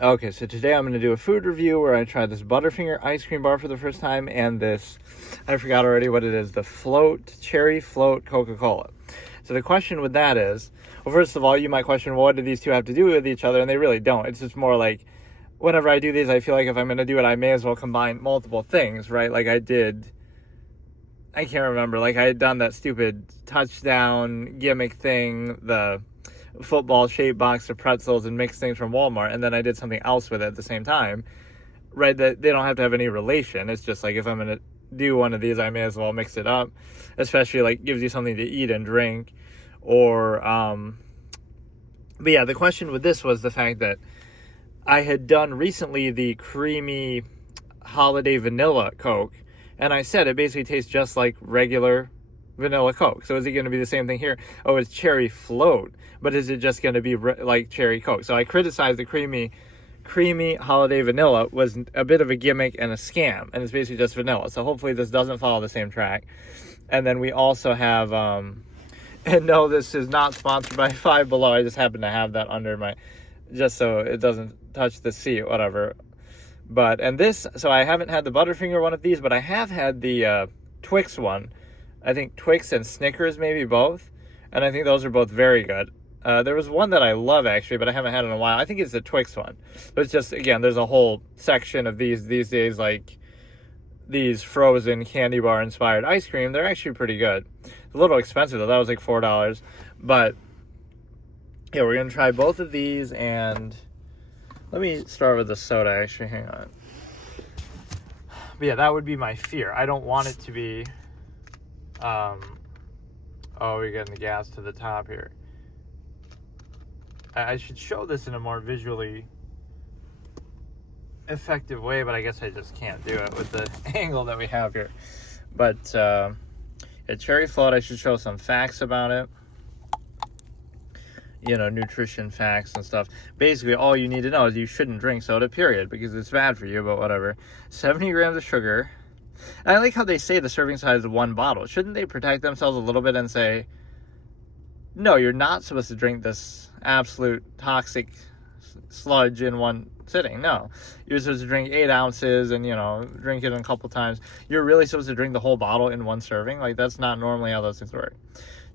Okay, so today I'm going to do a food review where I tried this Butterfinger ice cream bar for the first time and this, I forgot already what it is, the cherry float Coca-Cola. So the question with that is, well, first of all, you might question, well, what do these two have to do with each other? And they really don't. It's just more like, whenever I do these, I feel like if I'm going to do it, I may as well combine multiple things, right? Like I can't remember, like I had done that stupid touchdown gimmick thing, the football-shaped box of pretzels and mixed things from Walmart, and then I did something else with it at the same time, right? That they don't have to have any relation. It's just like if I'm going to do one of these, I may as well mix it up, especially like gives you something to eat and drink. Or, but yeah, the question with this was the fact that I had done recently the creamy holiday vanilla Coke, and I said it basically tastes just like regular vanilla Coke. So is it going to be the same thing here? Oh, it's cherry float, but is it just going to be like cherry Coke? So I criticized the creamy holiday vanilla was a bit of a gimmick and a scam, and it's basically just vanilla. So hopefully this doesn't follow the same track. And then we also have, and no, this is not sponsored by Five Below. I just happen to have that under my, just so it doesn't touch the seat, whatever. But, and this, so I haven't had the Butterfinger one of these, but I have had the Twix one. I think Twix and Snickers, maybe both. And I think those are both very good. There was one that I love, actually, but I haven't had in a while. I think it's the Twix one. But it's just, again, there's a whole section of these days, like these frozen candy bar inspired ice cream. They're actually pretty good. It's a little expensive, though. That was like $4. But, yeah, we're going to try both of these. And let me start with the soda, actually. Hang on. But, yeah, that would be my fear. I don't want it to be... oh, we're getting the gas to the top here. I should show this in a more visually effective way, but I guess I just can't do it with the angle that we have here. But a cherry float, I should show some facts about it. You know, nutrition facts and stuff. Basically, all you need to know is you shouldn't drink soda, period, because it's bad for you, but whatever. 70 grams of sugar. And I like how they say the serving size is one bottle. Shouldn't they protect themselves a little bit and say, no, you're not supposed to drink this absolute toxic sludge in one sitting? No. You're supposed to drink 8 ounces and, you know, drink it a couple times. You're really supposed to drink the whole bottle in one serving? Like, that's not normally how those things work.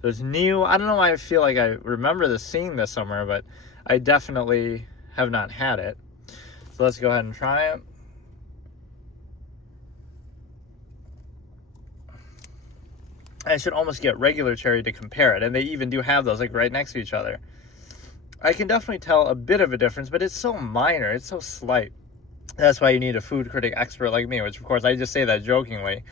There's new, I don't know why I feel like I remember seeing this somewhere, but I definitely have not had it. So let's go ahead and try it. I should almost get regular cherry to compare it. And they even do have those like right next to each other. I can definitely tell a bit of a difference, but it's so minor. It's so slight. That's why you need a food critic expert like me, which of course I just say that jokingly.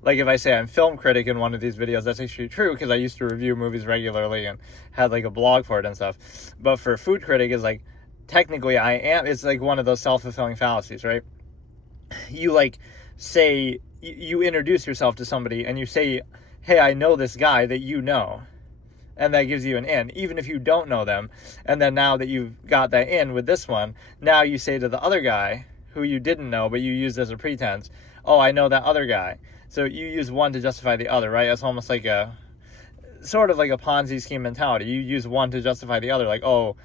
Like if I say I'm film critic in one of these videos, that's actually true because I used to review movies regularly and had like a blog for it and stuff. But for food critic is like, technically I am, it's like one of those self-fulfilling fallacies, right? You like say, you introduce yourself to somebody and you say, hey, I know this guy that you know, and that gives you an in, even if you don't know them. And then now that you've got that in with this one, now you say to the other guy who you didn't know, but you used as a pretense, oh, I know that other guy. So you use one to justify the other, right? It's almost like a, sort of like a Ponzi scheme mentality. You use one to justify the other, like, oh,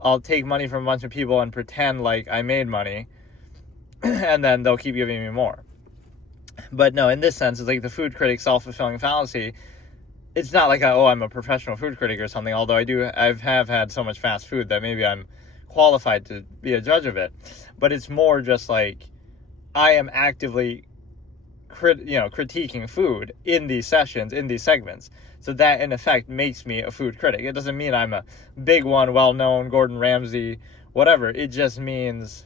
I'll take money from a bunch of people and pretend like I made money, and then they'll keep giving me more. But no, in this sense, it's like the food critic self-fulfilling fallacy. It's not like, I'm a professional food critic or something, although I have had so much fast food that maybe I'm qualified to be a judge of it. But it's more just like, I am actively critiquing food in these sessions, in these segments. So that, in effect, makes me a food critic. It doesn't mean I'm a big one, well-known, Gordon Ramsay, whatever. It just means,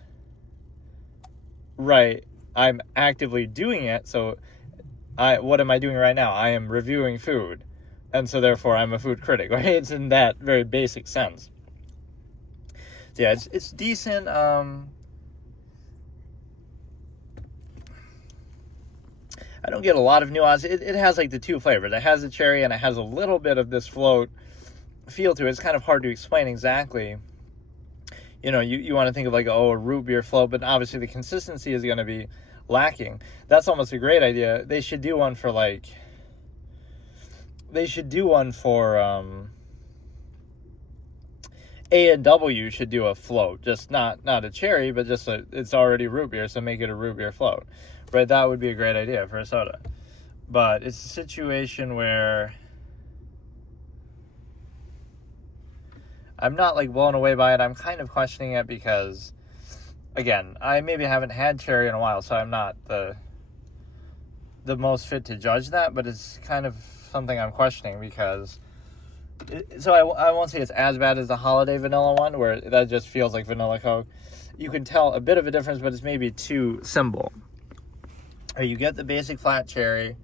right, I'm actively doing it, so what am I doing right now? I am reviewing food, and so therefore I'm a food critic, right? It's in that very basic sense. So yeah, it's decent. I don't get a lot of nuance. It has like the two flavors. It has the cherry and it has a little bit of this float feel to it. It's kind of hard to explain exactly. You know, you want to think of like, a root beer float, but obviously the consistency is going to be lacking. That's almost a great idea. They should do one for A and W should do a float, just not a cherry, but just it's already root beer, so make it a root beer float, right? That would be a great idea for a soda. But it's a situation where I'm not like blown away by it. I'm kind of questioning it because, again, I maybe haven't had cherry in a while, so I'm not the most fit to judge that, but it's kind of something I'm questioning because I won't say it's as bad as the holiday vanilla one where that just feels like vanilla Coke. You can tell a bit of a difference, but it's maybe too simple. Or you get the basic flat cherry,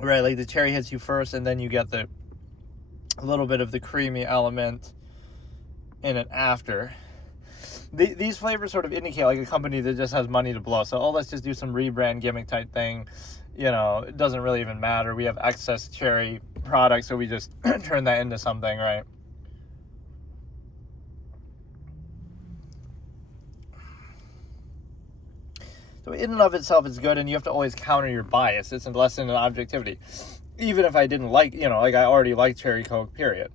right? Like the cherry hits you first, and then you get a little bit of the creamy element in it after. These flavors sort of indicate like a company that just has money to blow. So, let's just do some rebrand gimmick type thing. It doesn't really even matter. We have excess cherry product, so we just turn that into something, right? So in and of itself, it's good, and you have to always counter your bias. It's less than an objectivity. Even if I didn't like, like I already like cherry Coke, period.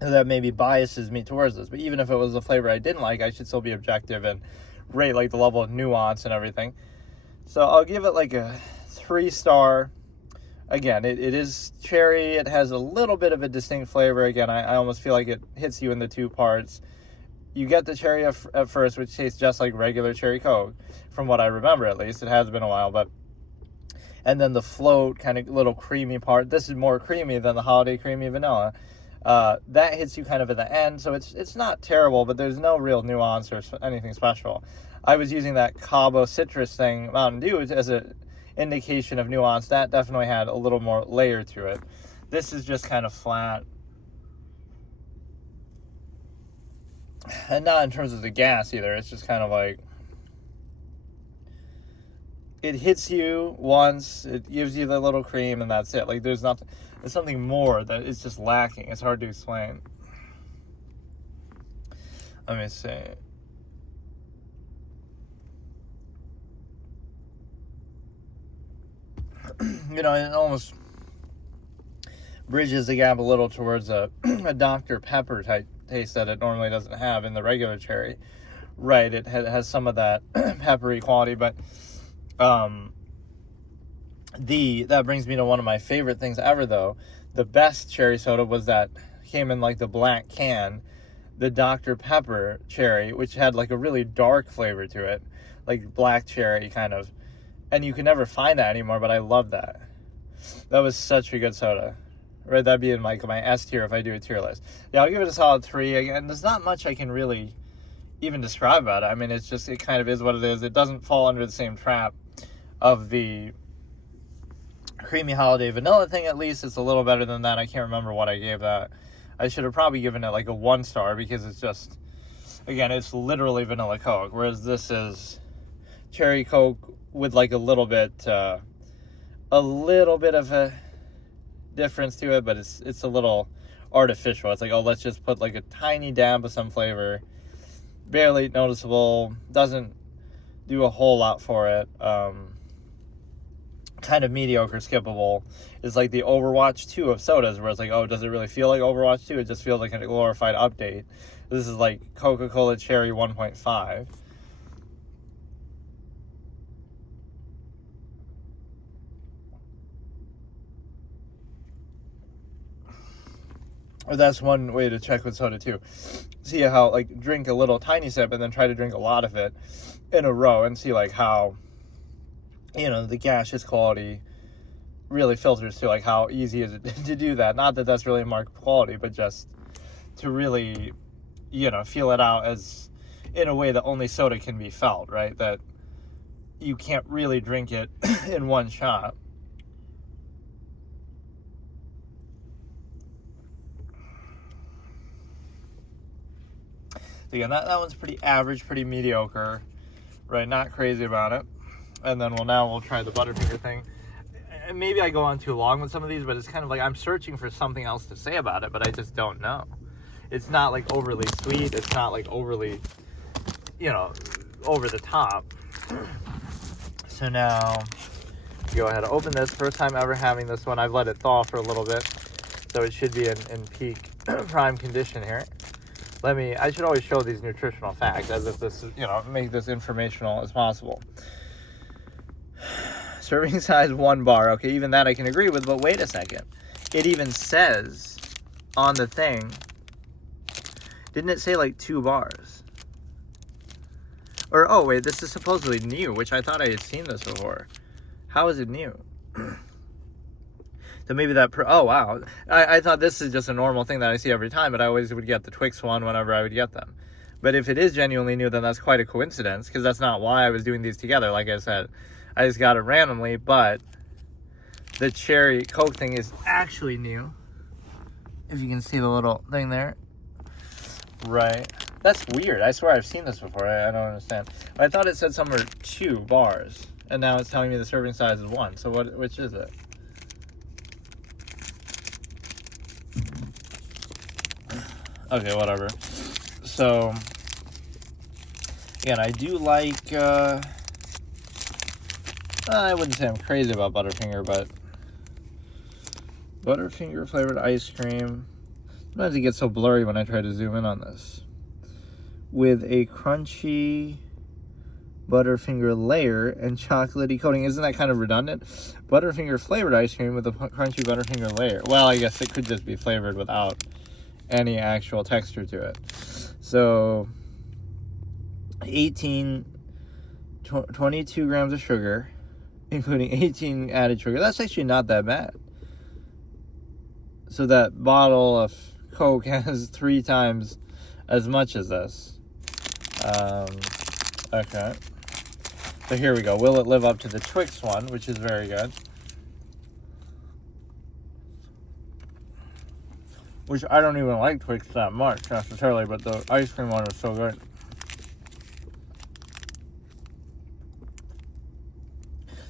That maybe biases me towards this. But even if it was a flavor I didn't like, I should still be objective and rate like the level of nuance and everything. So I'll give it like a 3-star. Again, it is cherry. It has a little bit of a distinct flavor. Again, I almost feel like it hits you in the two parts. You get the cherry at first, which tastes just like regular cherry Coke, from what I remember at least. It has been a while, and then the float, kind of little creamy part. This is more creamy than the holiday creamy vanilla. That hits you kind of at the end, so it's not terrible, but there's no real nuance or anything special. I was using that Cabo citrus thing, Mountain Dew, as an indication of nuance. That definitely had a little more layer to it. This is just kind of flat. And not in terms of the gas either. It's just kind of like, it hits you once, it gives you the little cream, and that's it. Like there's something more that is just lacking. It's hard to explain. Let me see. It almost bridges the gap a little towards a Dr. Pepper type taste that it normally doesn't have in the regular cherry. Right, it has some of that peppery quality, but that brings me to one of my favorite things ever, though. The best cherry soda was that came in like the black can, the Dr. Pepper cherry, which had like a really dark flavor to it, like black cherry kind of. And you can never find that anymore, but I love that. That was such a good soda. Right, that'd be in my S tier if I do a tier list. Yeah, I'll give it a solid 3. Again, there's not much I can really even describe about it. I mean, it kind of is what it is. It doesn't fall under the same trap of the creamy holiday vanilla thing. At least it's a little better than that. I can't remember what I gave that. I should have probably given it like a 1-star because it's just, again, it's literally vanilla Coke, whereas this is cherry Coke with like a little bit of a difference to it, but it's a little artificial. It's like, let's just put like a tiny dab of some flavor, barely noticeable, doesn't do a whole lot for it. Kind of mediocre, skippable. It's like the Overwatch 2 of sodas, where it's like, does it really feel like Overwatch 2? It just feels like a glorified update. This is like Coca-Cola Cherry 1.5. Or that's one way to check with soda too. See how, like, drink a little tiny sip and then try to drink a lot of it in a row and see like how, the gaseous quality really filters to, like, how easy is it to do that. Not that that's really a mark of quality, but just to really, feel it out as in a way that only soda can be felt, right? That you can't really drink it in one shot. So again, that one's pretty average, pretty mediocre, right? Not crazy about it. And then we'll try the Butterfinger thing. And maybe I go on too long with some of these, but it's kind of like I'm searching for something else to say about it, but I just don't know. It's not like overly sweet. It's not like overly, over the top. So now, go ahead and open this. First time ever having this one. I've let it thaw for a little bit. So it should be in peak prime condition here. I should always show these nutritional facts as if this is, make this informational as possible. Serving size 1 bar. Okay, even that I can agree with, but wait a second. It even says on the thing, didn't it say like 2 bars? Or, oh wait, this is supposedly new, which I thought I had seen this before. How is it new? So maybe that, oh wow. I thought this is just a normal thing that I see every time, but I always would get the Twix one whenever I would get them. But if it is genuinely new, then that's quite a coincidence, because that's not why I was doing these together. Like I said, I just got it randomly, but the cherry Coke thing is actually new. If you can see the little thing there. Right. That's weird. I swear I've seen this before. I don't understand. I thought it said somewhere 2 bars, and now it's telling me the serving size is 1. So which is it? Okay, whatever. So, again, I do like, I wouldn't say I'm crazy about Butterfinger, but Butterfinger flavored ice cream. Sometimes it gets so blurry when I try to zoom in on this. With a crunchy Butterfinger layer and chocolatey coating. Isn't that kind of redundant? Butterfinger flavored ice cream with a crunchy Butterfinger layer. Well, I guess it could just be flavored without any actual texture to it. So 22 grams of sugar, including 18 added sugar. That's actually not that bad. So that bottle of Coke has 3 times as much as this. Okay. So here we go. Will it live up to the Twix one, which is very good? Which I don't even like Twix that much necessarily, but the ice cream one is so good.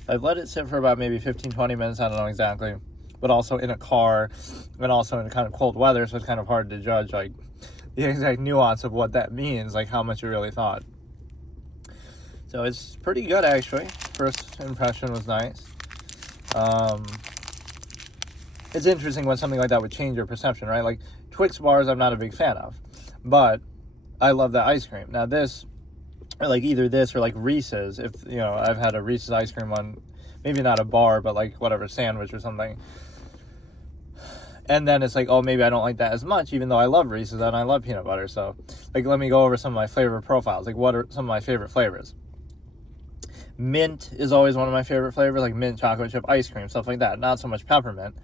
I've let it sit for about maybe 15-20 minutes, I don't know exactly, but also in a car and also in kind of cold weather, so it's kind of hard to judge like the exact nuance of what that means, like how much you really thought. So it's pretty good actually. First impression was nice. It's interesting when something like that would change your perception, right? Like Twix bars I'm not a big fan of, but I love that ice cream. Now this, or like either this or like Reese's, if I've had a Reese's ice cream one, maybe not a bar, but like whatever, sandwich or something. And then it's like, oh, maybe I don't like that as much, even though I love Reese's and I love peanut butter. So like, let me go over some of my flavor profiles. Like what are some of my favorite flavors? Mint is always one of my favorite flavors, like mint chocolate chip ice cream, stuff like that. Not so much peppermint,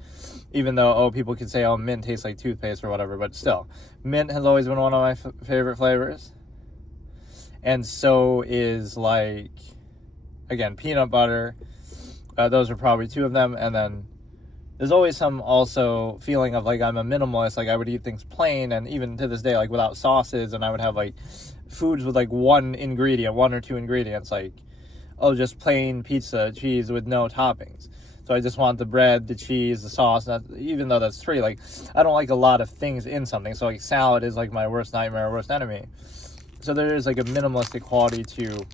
even though, people could say, oh, mint tastes like toothpaste or whatever, but still. Mint has always been one of my favorite flavors. And so is, like, again, peanut butter. Those are probably 2 of them. And then there's always some also feeling of, like, I'm a minimalist. Like, I would eat things plain, and even to this day, like, without sauces. And I would have, like, foods with, like, 1 or 2 ingredients, like, oh, just plain pizza, cheese with no toppings. So I just want the bread, the cheese, the sauce, even though that's 3. Like, I don't like a lot of things in something. So, like, salad is, like, my worst nightmare, worst enemy. So there is, like, a minimalistic quality to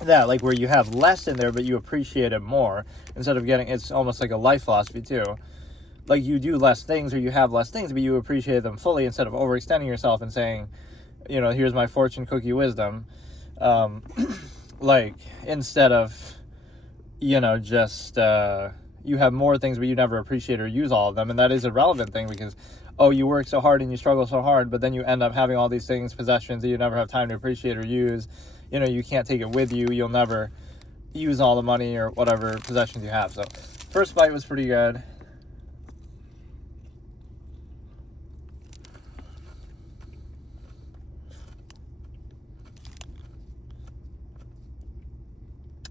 that, like, where you have less in there, but you appreciate it more. Instead of it's almost like a life philosophy, too. Like, you do less things or you have less things, but you appreciate them fully instead of overextending yourself and saying, here's my fortune cookie wisdom. Like, instead of, just, you have more things, but you never appreciate or use all of them. And that is a relevant thing because, you work so hard and you struggle so hard, but then you end up having all these things, possessions that you never have time to appreciate or use. You can't take it with you. You'll never use all the money or whatever possessions you have. So, first bite was pretty good.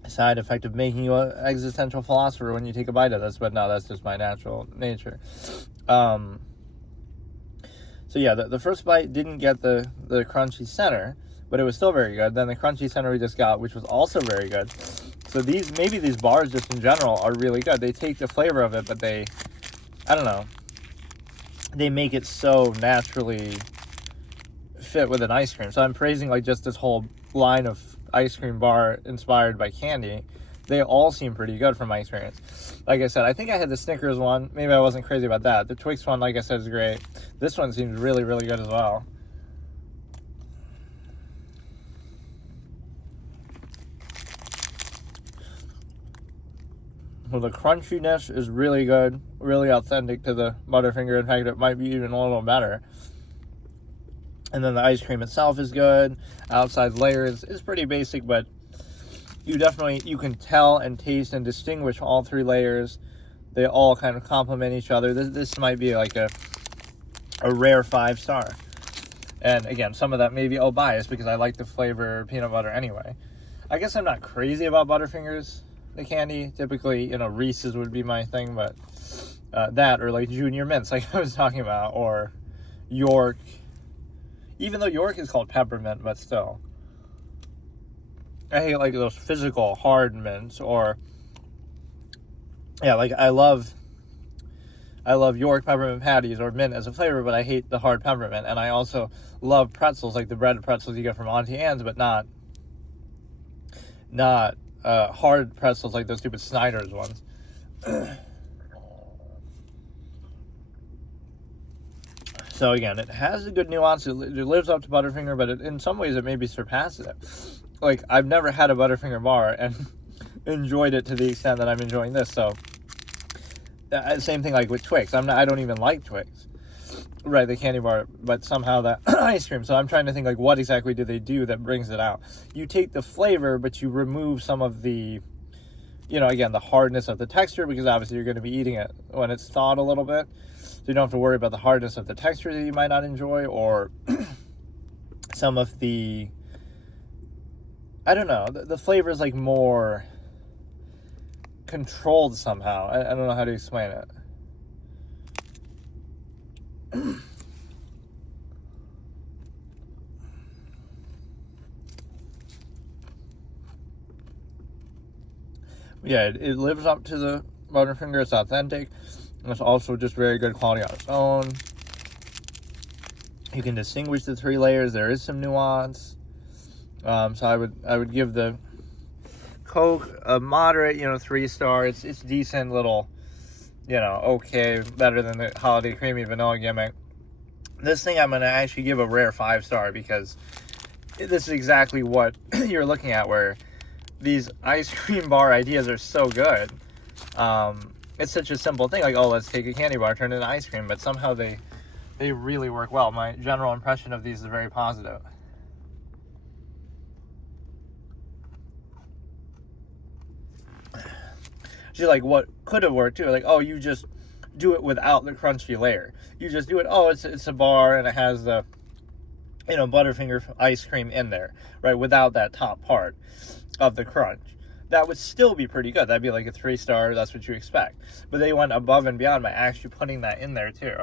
Side effect of making you an existential philosopher when you take a bite of this, but no, that's just my natural nature. So yeah, the first bite didn't get the crunchy center, but it was still very good. Then the crunchy center we just got, which was also very good. So these bars just in general are really good. They take the flavor of it, but they make it so naturally fit with an ice cream. So I'm praising like just this whole line of ice cream bar inspired by candy they all seem pretty good from my experience. Like I said, I think I had the Snickers one. Maybe I wasn't crazy about that. The Twix one, like I said, is great. This one seems really, really good as well. So the crunchiness is really good, really authentic to the Butterfinger. In fact, it might be even a little better. And then the ice cream itself is good. Outside layer is pretty basic, but you can tell and taste and distinguish all 3 layers. They all kind of complement each other. This might be like a rare 5-star. And again, some of that may be biased because I like the flavor of peanut butter anyway. I guess I'm not crazy about Butterfingers, the candy. Typically, Reese's would be my thing, but that or like Junior Mints, like I was talking about, or York. Even though York is called peppermint, but still. I hate like those physical hard mints, or yeah, like I love York peppermint patties or mint as a flavor, but I hate the hard peppermint. And I also love pretzels, like the breaded pretzels you get from Auntie Anne's, but not hard pretzels like those stupid Snyder's ones. So again, it has a good nuance. It lives up to Butterfinger, but in some ways it maybe surpasses it. Like, I've never had a Butterfinger bar and enjoyed it to the extent that I'm enjoying this. So same thing like with Twix. I don't even like Twix, right? The candy bar, but somehow that ice cream. So I'm trying to think like what exactly do they do that brings it out? You take the flavor, but you remove some of the, again, the hardness of the texture, because obviously you're going to be eating it when it's thawed a little bit. So you don't have to worry about the hardness of the texture that you might not enjoy, or some of the, I don't know, the flavor is like more controlled somehow. I don't know how to explain it. Yeah, it lives up to the Butterfinger. It's authentic. It's also just very good quality on its own. You can distinguish the 3 layers. There is some nuance. So I would give the Coke a moderate, 3-star. It's decent little, okay, better than the holiday creamy vanilla gimmick. This thing I'm going to actually give a rare 5-star, because this is exactly what you're looking at, where these ice cream bar ideas are so good. It's such a simple thing, like, oh, let's take a candy bar, turn it into ice cream, but somehow they really work well. My general impression of these is very positive. So like what could have worked too, like, oh, you just do it without the crunchy layer. You just do it, oh, it's a bar and it has the, Butterfinger ice cream in there, right, without that top part of the crunch. That would still be pretty good. That'd be like a 3-star. That's what you expect. But they went above and beyond by actually putting that in there too.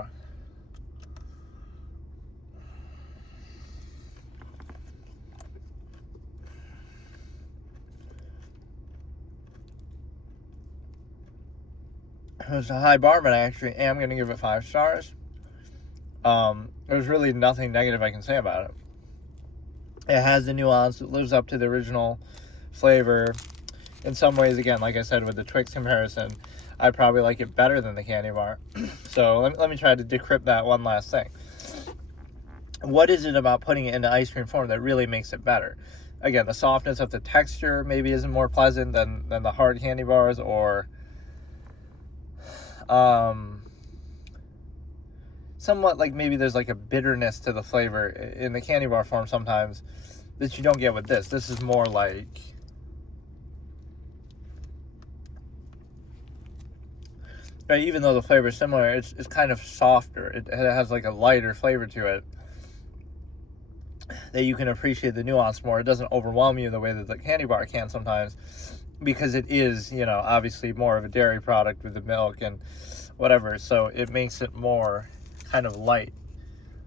It was a high bar, but I actually am going to give it 5 stars. There's really nothing negative I can say about it. It has the nuance. It lives up to the original flavor. In some ways, again, like I said, with the Twix comparison, I probably like it better than the candy bar. So let me try to decrypt that one last thing. What is it about putting it into ice cream form that really makes it better? Again, the softness of the texture maybe isn't more pleasant than the hard candy bars, or somewhat like maybe there's like a bitterness to the flavor in the candy bar form sometimes that you don't get with this. This is more like, right, even though the flavor is similar, it's kind of softer. It has like a lighter flavor to it that you can appreciate the nuance more. It doesn't overwhelm you the way that the candy bar can sometimes, because it is, obviously more of a dairy product with the milk and whatever. So it makes it more kind of light.